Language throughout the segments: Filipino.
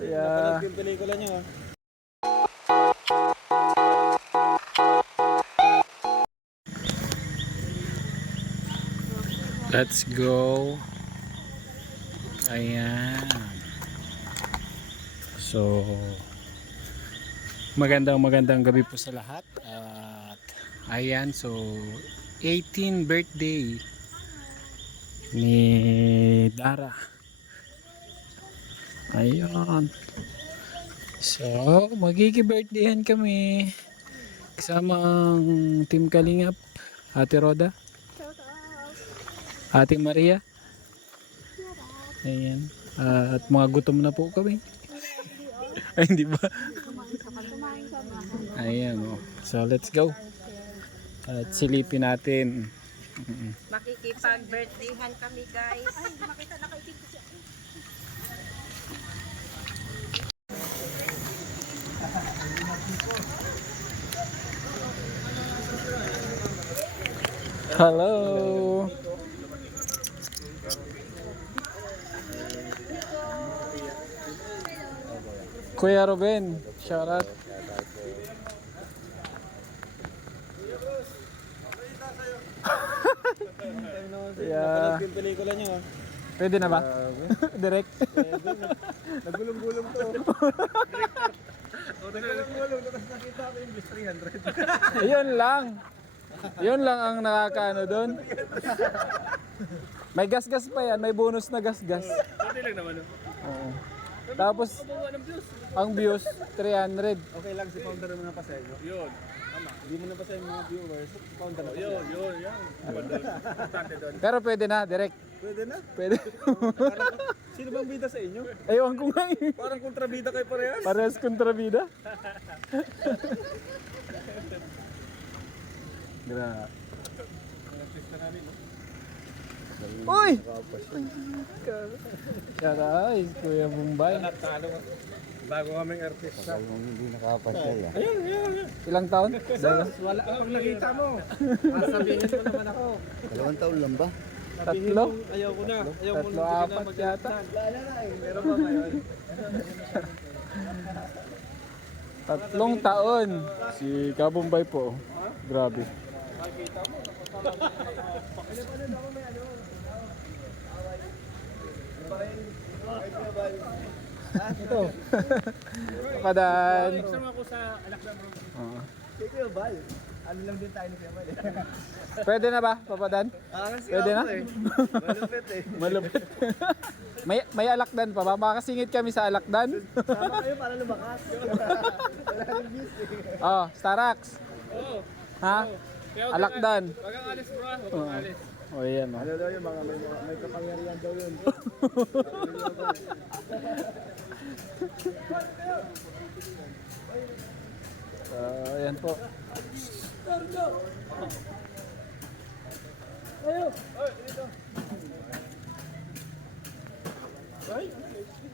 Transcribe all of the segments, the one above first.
Yeah. Yung pelikula niyo. Let's go. Ayan. So, magandang gabi po sa lahat. At ayan, so 18th birthday ni Dara. Ayan. So, magki-birthdayhan kami. Kasama ang Team Kalingap, Ate Roda, Ate Maria. Ayan. At mga gutom na po kami. Ay, hindi ba? Ayan, oh. So, let's go. At silipin natin. Makikipag-birthdayhan kami, guys. Ay, makita na kayo dito siya. Hello. Kuya Ruben, shout out. Yeah. Yung pelikula niyo. Pwede na ba? Direct. Nagulong-gulong to. Nagulong-gulong tapos nakita ko yung 300. Yun lang. Yun lang ang nakakaano doon. May gas-gas pa yan, may bonus na gas-gas. Pwede lang naman. Oo. Tapos ang views 300. Okay lang si founder mo na pa sa inyo. Yun. Tama. Hindi mo na pa sa yung mga viewers. Founder mo. Yun. Importante doon. Pero pwede na, direct. Pwede na. Pwede. Sino bang bida sa inyo? Ewan ko nga eh. Parang kontrabida kayo parehas. Parehas kontrabida. Gra. Uy! Karay, Kuya Bumbay. Bago kaming artista. Hindi nakapasya yan. Ayun. Ilang taon? Wala pag nakita mo. Sabihin mo naman ako. 2 taon lang ba? Tatlo? Ayaw ko na. Ayaw mo Tatlo, apat yata. Meron pa ngayon. 3 taon. Si Kabumbay po. Grabe. Ito. Kapadan. Sama ko sa Alakdan bro. Oo. Kuya Bal. Ano lang din tayo ni Kuya Bal. Pwede na ba, Papadan? Pwede na? Malupit eh. Malupit. may alakdan pa ba? Makasingit kami sa alakdan. Sama kayo para lumakas. Wala rin views eh. Oh, Starax. Oo. Ha? Alakdan. Wag kang alis bro. Wag kang alis. O yan o. Ano daw yung mga may kapangyarihan daw yun. Ayan po.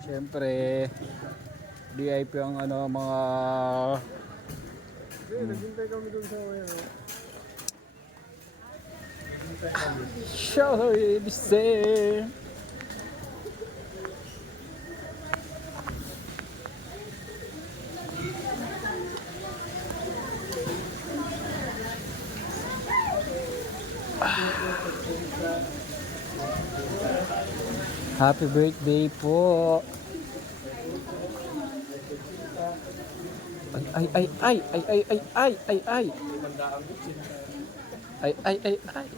Siyempre VIP ang ano mga Naghintay kami dun sa show ibise. Happy birthday po. Ay ay ay ay ay ay ay ay ay. Ay ay ay ay.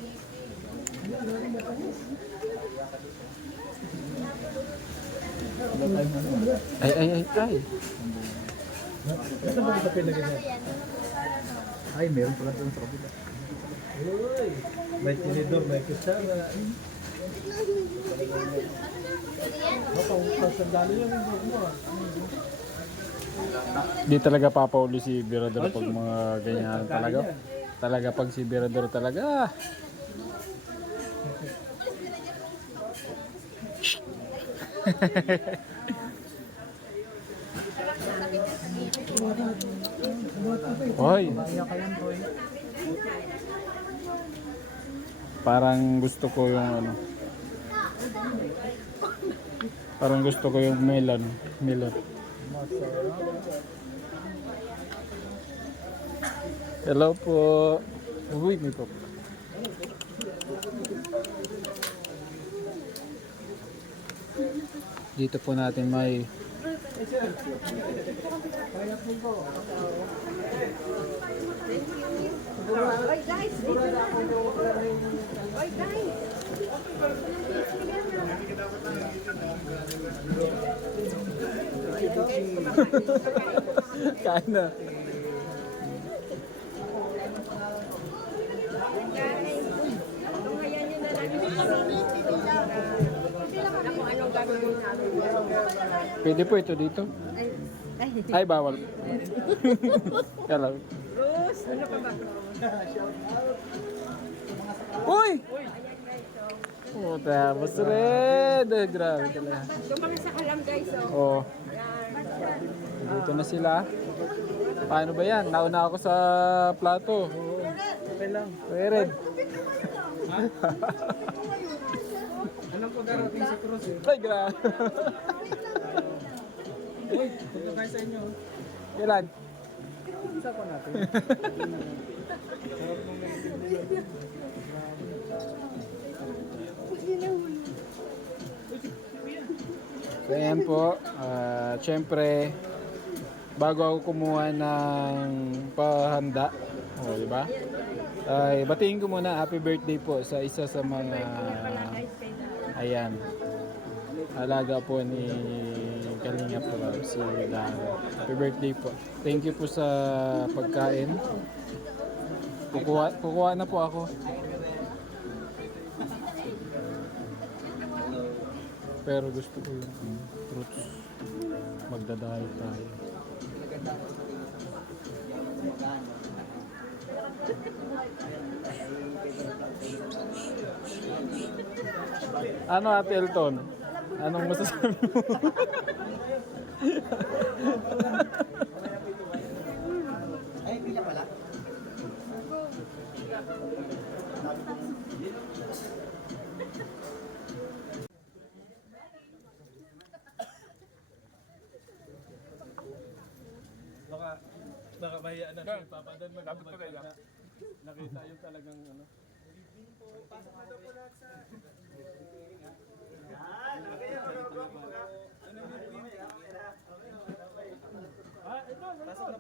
Ay ay ay ay. Ito ba ito pinagiging? Ay, meron pala doon sa kabila. Uy! May tinidor, may kusara. Pasandali yung mo. Di talaga papauli si Birador pag mga ganyan talaga. Talaga pag si Birador talaga. Hoy. Parang gusto ko yung ano. Parang gusto ko yung melon. Melon. Hello po. Uy, may pop. Dito po natin may Oy guys, dito na. Oy guys. kain na. Tungayan nyo na lang. Kung anong gagawin namin. Pwede po ito dito. Ay, bawal. Kala. Bruce, ano pa ba? Uy! Puta, mas red. Grabe talaga. Yung mga sakalam guys, oh. Oh, Yan. dito na sila. Paano ba yan? Nauna ako sa plato. Okay lang. Red. Alam ko darating si Cruz eh. Ay, grabe. Uy, dito kayo sa inyo. Kailan? Isa pa natin. So, ayan po. Siyempre, bago ako kumuha ng pahanda, di ba? Ay, batiin ko muna happy birthday po sa isa sa mga ayan. Alaga po ni Kalinga po si Dano. Happy birthday po. Thank you po sa pagkain. Kukuha na po ako. Pero gusto ko yung fruits. Magdadayo tayo. Ano Ate Elton? Anong masasabi mo? Ay, pila pala. Baka mahiyaan na si Papa Dan. Malapit na kayo. Nakita yung talagang ano. Pasok na po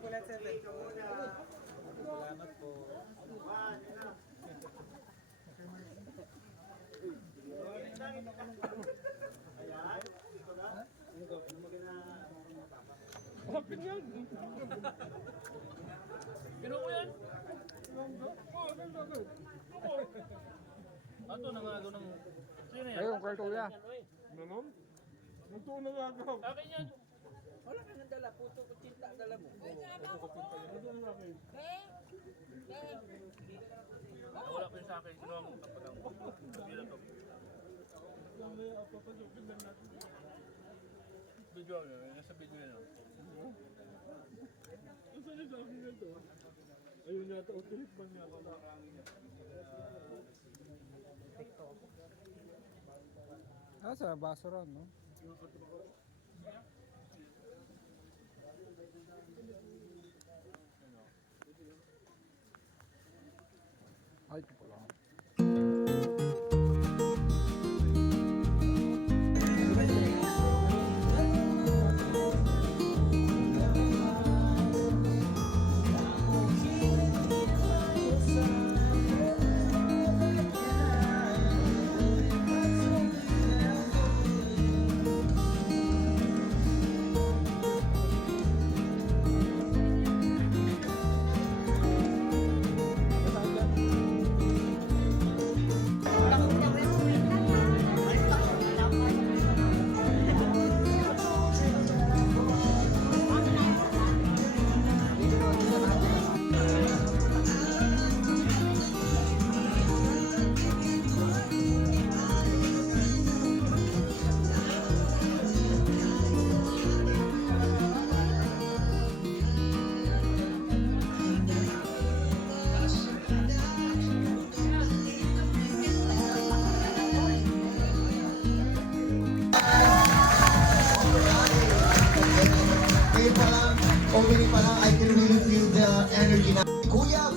lahat, sir. Salamat po. Open yan. Ginawa ko yan. Oo, gagawin. Ato na nga doon ng... Sino yan? Ayun, Kuya. Nanon? Nagtuon na nga ako. Akin yan. Wala ka nang dala, puto ko tinta, dala mo. Wala ko yung sa akin. Ginawa mo kapag ang... Bila to. Video yun. Nasa video yun. Ang saan yung sa akin yan to? Ayun yata, utilip man niya ako. Sa basura, no? Ay, ito pala. parang I can really feel the energy na. Kuya,